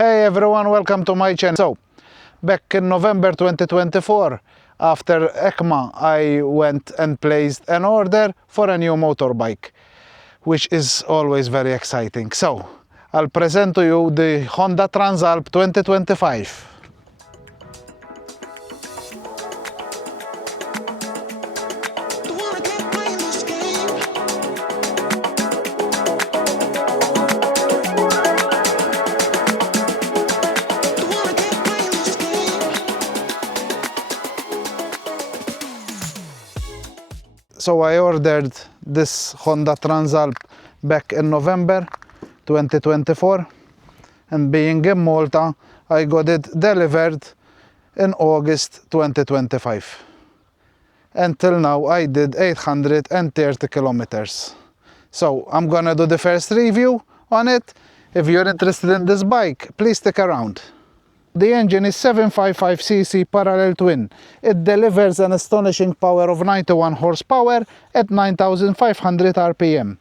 Hey everyone, welcome to my channel. So, back in November 2024, after ECMA, I went and placed an order for a new motorbike, which is always very exciting. So, I'll present to you the Honda Transalp 2025. So I ordered this Honda Transalp back in November 2024, and being in Malta, I got it delivered in August 2025. Until now I did 830 kilometers. So I'm gonna do the first review on it. If you're interested in this bike, please stick around. The engine is 755cc parallel twin. It delivers an astonishing power of 91 horsepower at 9,500 RPM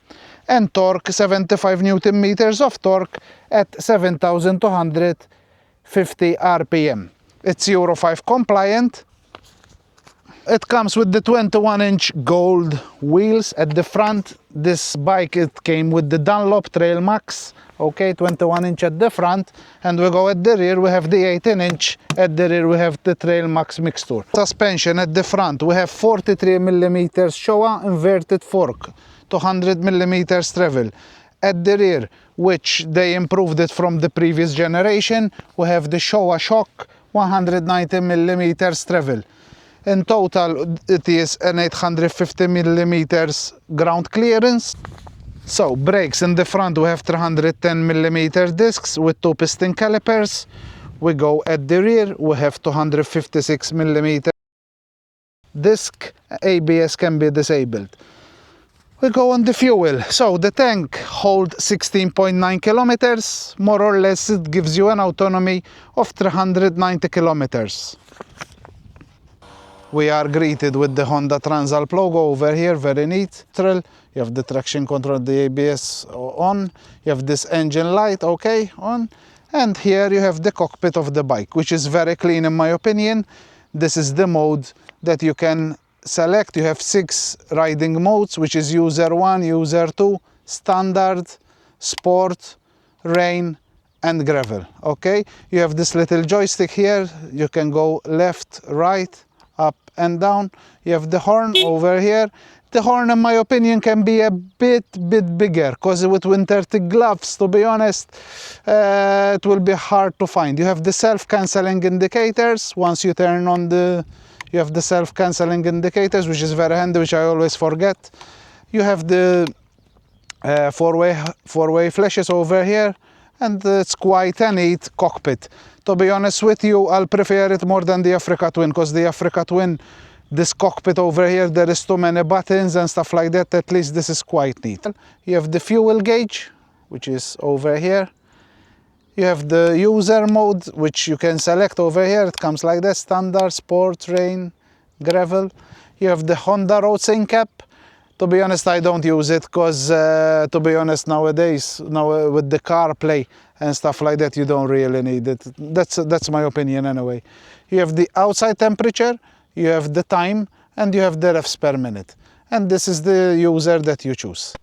and torque 75 Newton meters of torque at 7,250 RPM. It's Euro 5 compliant. It comes with the 21-inch gold wheels at the front. This bike, it came with the Dunlop Trail Max. Okay, 21-inch at the front, and we go at the rear, we have the 18-inch. At the rear we have the Trail Max Mixture. Suspension at the front, we have 43mm Showa inverted fork, 200mm travel. At the rear, which they improved it from the previous generation, we have the Showa Shock, 190mm travel. In total, it is an 850mm ground clearance. So, brakes in the front, we have 310mm discs with 2 piston calipers. We go at the rear, we have 256mm disc. ABS can be disabled. We go on the fuel. So, the tank holds 16.9 kilometers. More or less, it gives you an autonomy of 390 kilometers. We are greeted with the Honda Transalp logo over here, very neat. You have the traction control, the ABS on. You have this engine light, okay, on. And here you have the cockpit of the bike, which is very clean in my opinion. This is the mode that you can select. You have 6 riding modes, which is User 1, User 2, Standard, Sport, Rain, and Gravel, okay? You have this little joystick here. You can go left, right, up and down. You have the horn over here. The horn, in my opinion, can be a bit bigger, because with winter gloves, to be honest, it will be hard to find. You have the self-canceling indicators. Once you turn on you have the self-canceling indicators, which is very handy, which I always forget. You have the four-way flashes over here, and it's quite a neat cockpit. To be honest with you, I'll prefer it more than the Africa Twin, because the Africa Twin, this cockpit over here, there is too many buttons and stuff like that. At least this is quite neat. You have the fuel gauge, which is over here. You have the user mode, which you can select over here. It comes like that: Standard, Sport, Rain, Gravel. You have the Honda Road Sync app. To be honest, I don't use it, because to be honest, nowadays, with the CarPlay and stuff like that, you don't really need it. That's my opinion anyway. You have the outside temperature, you have the time, and you have the revs per minute. And this is the user that you choose.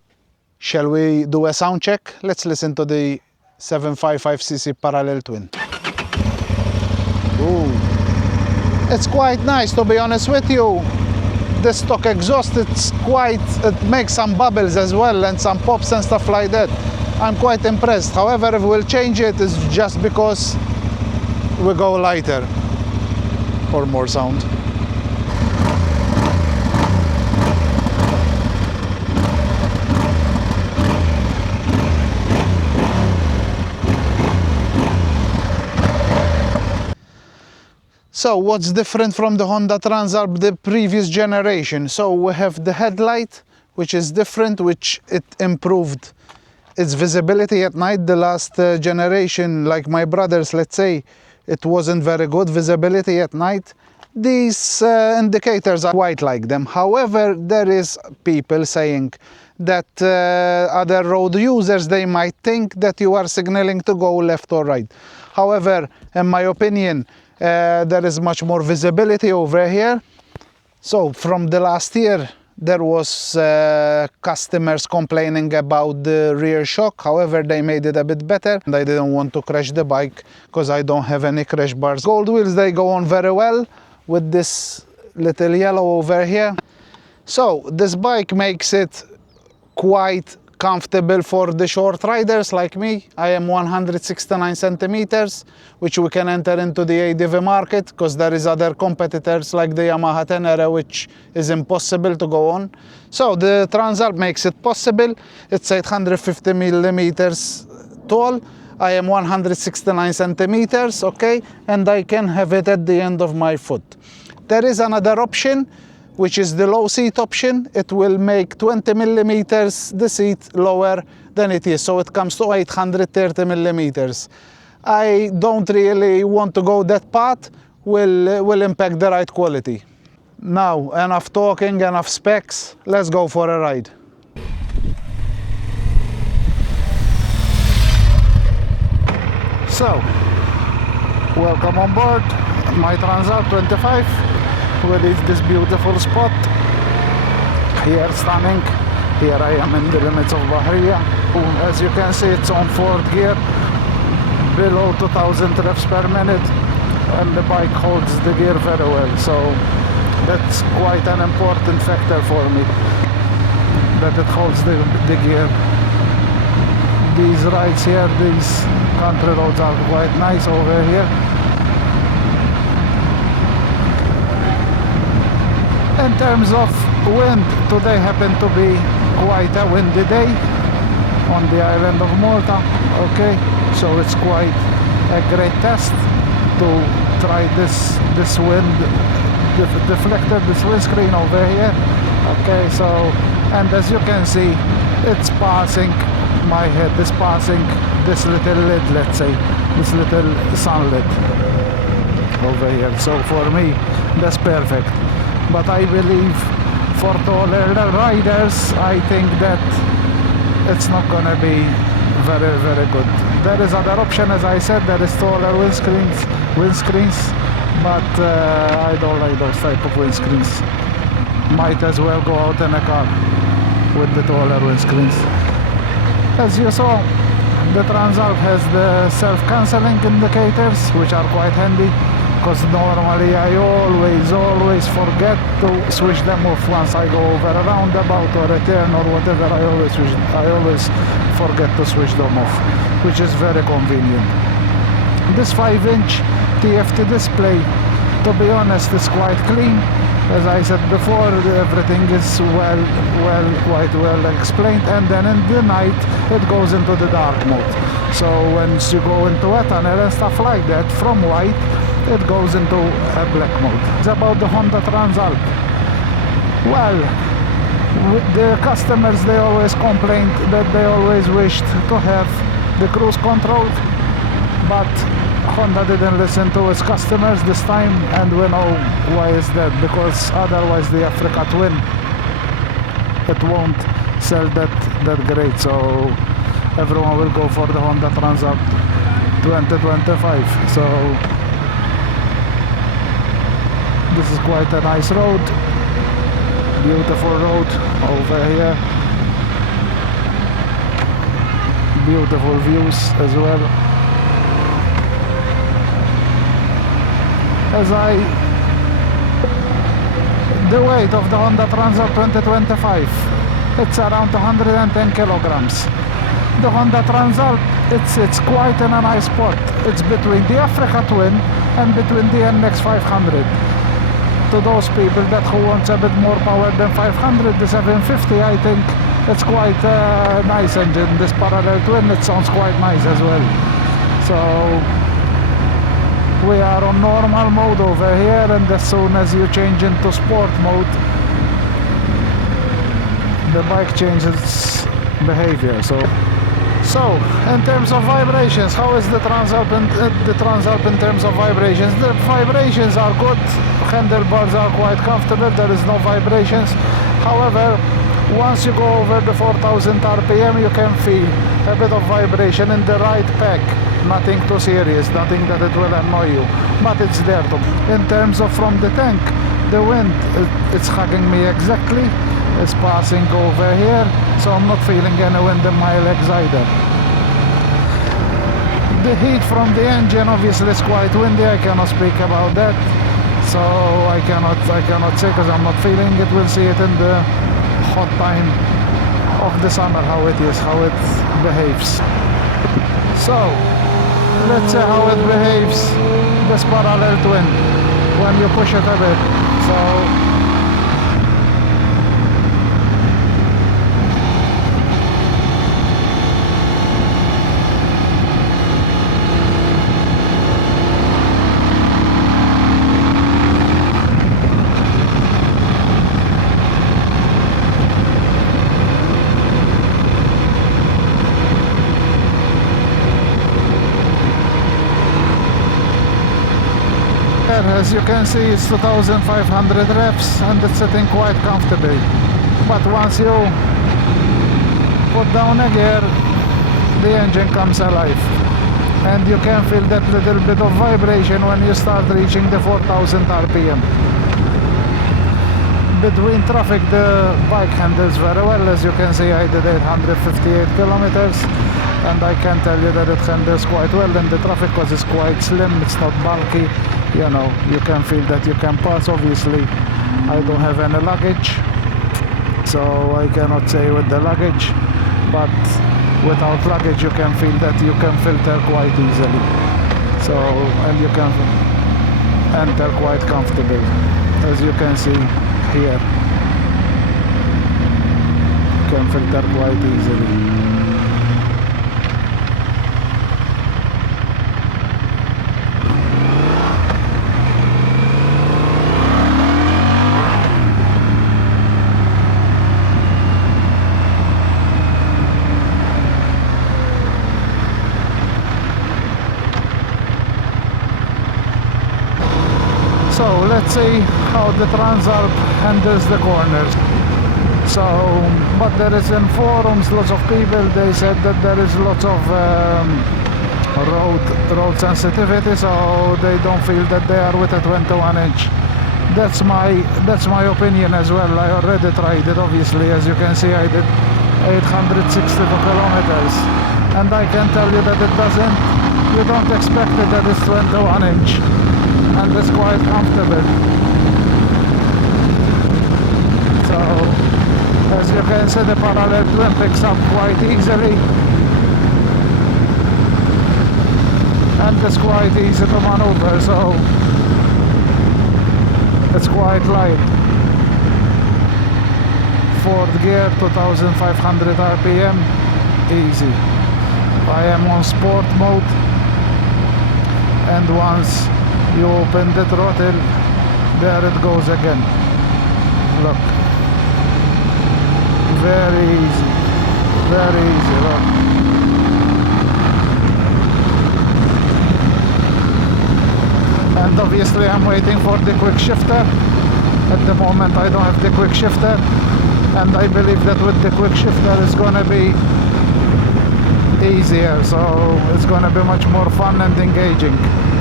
Shall we do a sound check? Let's listen to the 755cc parallel twin. Ooh. It's quite nice, to be honest with you. The stock exhaust, it makes some bubbles as well, and some pops and stuff like that. I'm quite impressed. However, if we'll change it, it's just because we go lighter for more sound. So what's different from the Honda Transalp, the previous generation? So we have the headlight, which is different, which it improved its visibility at night. The last generation, like my brother's, let's say, it wasn't very good visibility at night. These indicators, I quite like them. However, there is people saying that other road users, they might think that you are signaling to go left or right. However, in my opinion, there is much more visibility over here. So from the last year, there was customers complaining about the rear shock. However, they made it a bit better, and I didn't want to crash the bike because I don't have any crash bars. Gold wheels, they go on very well with this little yellow over here. So this bike makes it quite comfortable for the short riders like me. I am 169 centimeters, which we can enter into the ADV market because there is other competitors like the Yamaha Tenere, which is impossible to go on. So the Transalp makes it possible. It's 850 millimeters tall. I am 169 centimeters, okay, and I can have it at the end of my foot. There is another option, which is the low seat option. It will make 20 millimeters the seat lower than it is, so it comes to 830 millimeters. I don't really want to go that path, will impact the ride quality. Now, enough talking, enough specs, let's go for a ride. So, welcome on board my Transalp 25. We reached this beautiful spot. Here, stunning. Here I am in the limits of Bahria. As you can see, it's on 4th gear, below 2000 revs per minute, and the bike holds the gear very well. So that's quite an important factor for me, that it holds the gear. These rides here, these country roads are quite nice over here. In terms of wind, today happened to be quite a windy day on the island of Malta, okay, so it's quite a great test to try this wind deflector, this windscreen over here, okay. So, and as you can see, it's passing my head, is passing this little lid, let's say, this little sun lid over here. So for me, that's perfect. But I believe for taller riders, I think that it's not gonna be very, very good. There is other option, as I said, there is taller windscreens, but I don't like those type of windscreens. Might as well go out in a car with the taller windscreens. As you saw, the Transalp has the self-cancelling indicators, which are quite handy, because normally I always forget to switch them off once I go over a roundabout or a turn or whatever. I always forget to switch them off, which is very convenient. This 5-inch TFT display, to be honest, is quite clean. As I said before, everything is quite well explained, and then in the night it goes into the dark mode. So once you go into a tunnel and stuff like that, from white it goes into a black mode. It's about the Honda Transalp. Well, the customers, they always complained that they always wished to have the cruise control, but Honda didn't listen to its customers this time, and we know why is that, because otherwise the Africa Twin, it won't sell that great, so everyone will go for the Honda Transalp 2025. So this is quite a nice road, beautiful road over here, beautiful views as well. The weight of the Honda Transalp 2025, it's around 110 kilograms. The Honda Transalp, it's quite in a nice spot. It's between the Africa Twin and between the NX 500. To those people who wants a bit more power than 500, the 750, I think it's quite a nice engine. This parallel twin, it sounds quite nice as well. So we are on normal mode over here, and as soon as you change into sport mode, the bike changes behavior. So in terms of vibrations, how is the Transalp in terms of vibrations? The vibrations are good, handlebars are quite comfortable, there is no vibrations. However, Once you go over the 4000 RPM, you can feel a bit of vibration in the right pack. Nothing too serious, nothing that it will annoy you, but it's there too. In terms of from the tank, the wind, it's hugging me exactly. It's passing over here, so I'm not feeling any wind in my legs either. The heat from the engine obviously is quite windy. I cannot speak about that, so I cannot say because I'm not feeling it. We'll see it in the hot time of the summer how it is, how it behaves. So let's see how it behaves, this parallel twin, when you push it a bit. So as you can see, it's 2500 reps and it's sitting quite comfortably. But once you put down a gear, the engine comes alive, and you can feel that little bit of vibration when you start reaching the 4000 RPM. Between traffic, the bike handles very well. As you can see, I did 858 kilometers, and I can tell you that it handles quite well in the traffic because it's quite slim, it's not bulky. You know, you can feel that you can pass. Obviously, I don't have any luggage, so I cannot say with the luggage, but without luggage you can feel that you can filter quite easily. So, and you can enter quite comfortable, as you can see here. You can filter quite easily. So let's see how the Transalp handles the corners. So, but there is in forums lots of people, they said that there is lots of road sensitivity, so they don't feel that they are with a 21 inch. That's my opinion as well. I already tried it, obviously. As you can see, I did 862 kilometers, and I can tell you that it doesn't, you don't expect it that it's 21 inch. And it's quite comfortable. So, as you can see, the parallel twin picks up quite easily, and it's quite easy to maneuver, so it's quite light. Fourth gear, 2500 RPM, easy. I am on sport mode, and once you open the throttle, there it goes again. Look, very easy, look. And obviously I'm waiting for the quick shifter. At the moment I don't have the quick shifter, and I believe that with the quick shifter it's gonna be easier, so it's gonna be much more fun and engaging.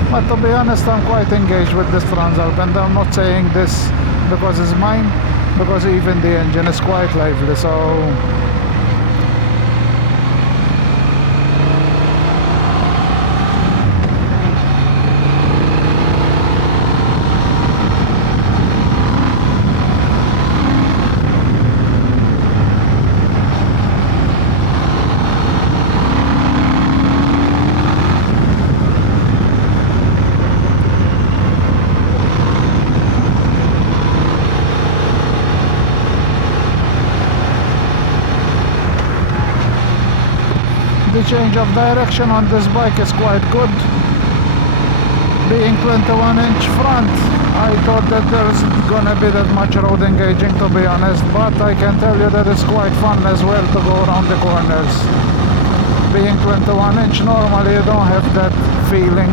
But to be honest, I'm quite engaged with this Transalp, and I'm not saying this because it's mine, because even the engine is quite lively, so the change of direction on this bike is quite good. Being 21 inch front, I thought that there's gonna be that much road engaging, to be honest, but I can tell you that it's quite fun as well to go around the corners. Being 21 inch, normally you don't have that feeling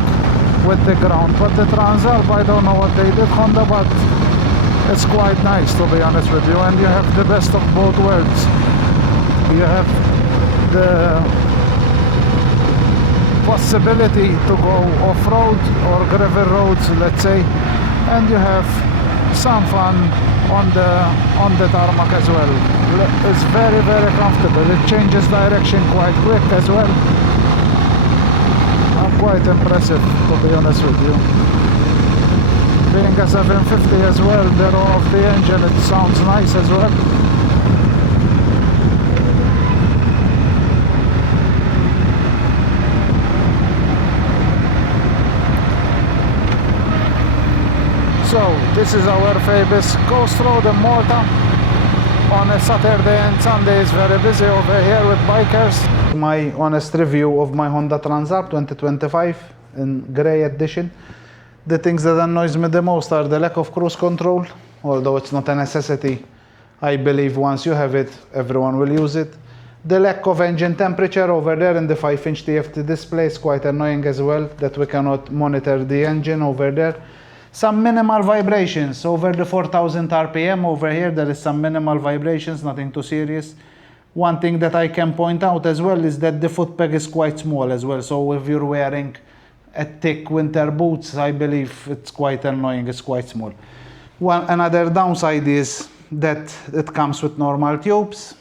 with the ground, but the Transalp, I don't know what they did, Honda, but It's quite nice, to be honest with you, and you have the best of both worlds. You have the possibility to go off-road or gravel roads, let's say, and you have some fun on the tarmac as well. It's very, very comfortable. It changes direction quite quick as well. Quite impressive, to be honest with you. Being a 750 as well, the roar of the engine, it sounds nice as well. So this is our famous coast road in Malta. On a Saturday and Sunday is very busy over here with bikers. My honest review of my Honda Transalp 2025 in grey edition. The things that annoys me the most are the lack of cruise control, although it's not a necessity. I believe once you have it, everyone will use it. The lack of engine temperature over there in the 5-inch TFT display is quite annoying as well, that we cannot monitor the engine over there. Some minimal vibrations over the 4000 RPM over here. There is some minimal vibrations, nothing too serious. One thing that I can point out as well is that the foot peg is quite small as well. So if you're wearing a thick winter boots, I believe it's quite annoying, it's quite small. Another downside is that it comes with normal tubes.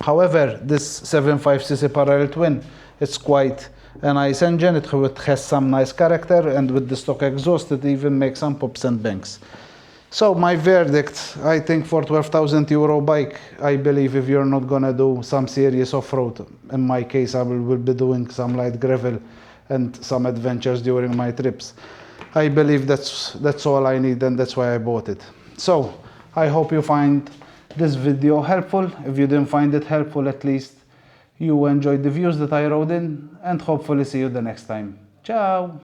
However, this 7.5cc parallel twin, it's quite a nice engine. It has some nice character, and with the stock exhaust it even makes some pops and bangs. So my verdict, I think for 12,000 euro bike, I believe if you're not gonna do some serious off-road, in my case I will be doing some light gravel and some adventures during my trips, I believe that's all I need, and that's why I bought it. So I hope you find this video helpful. If you didn't find it helpful, at least you enjoyed the views that I rode in, and hopefully see you the next time. Ciao!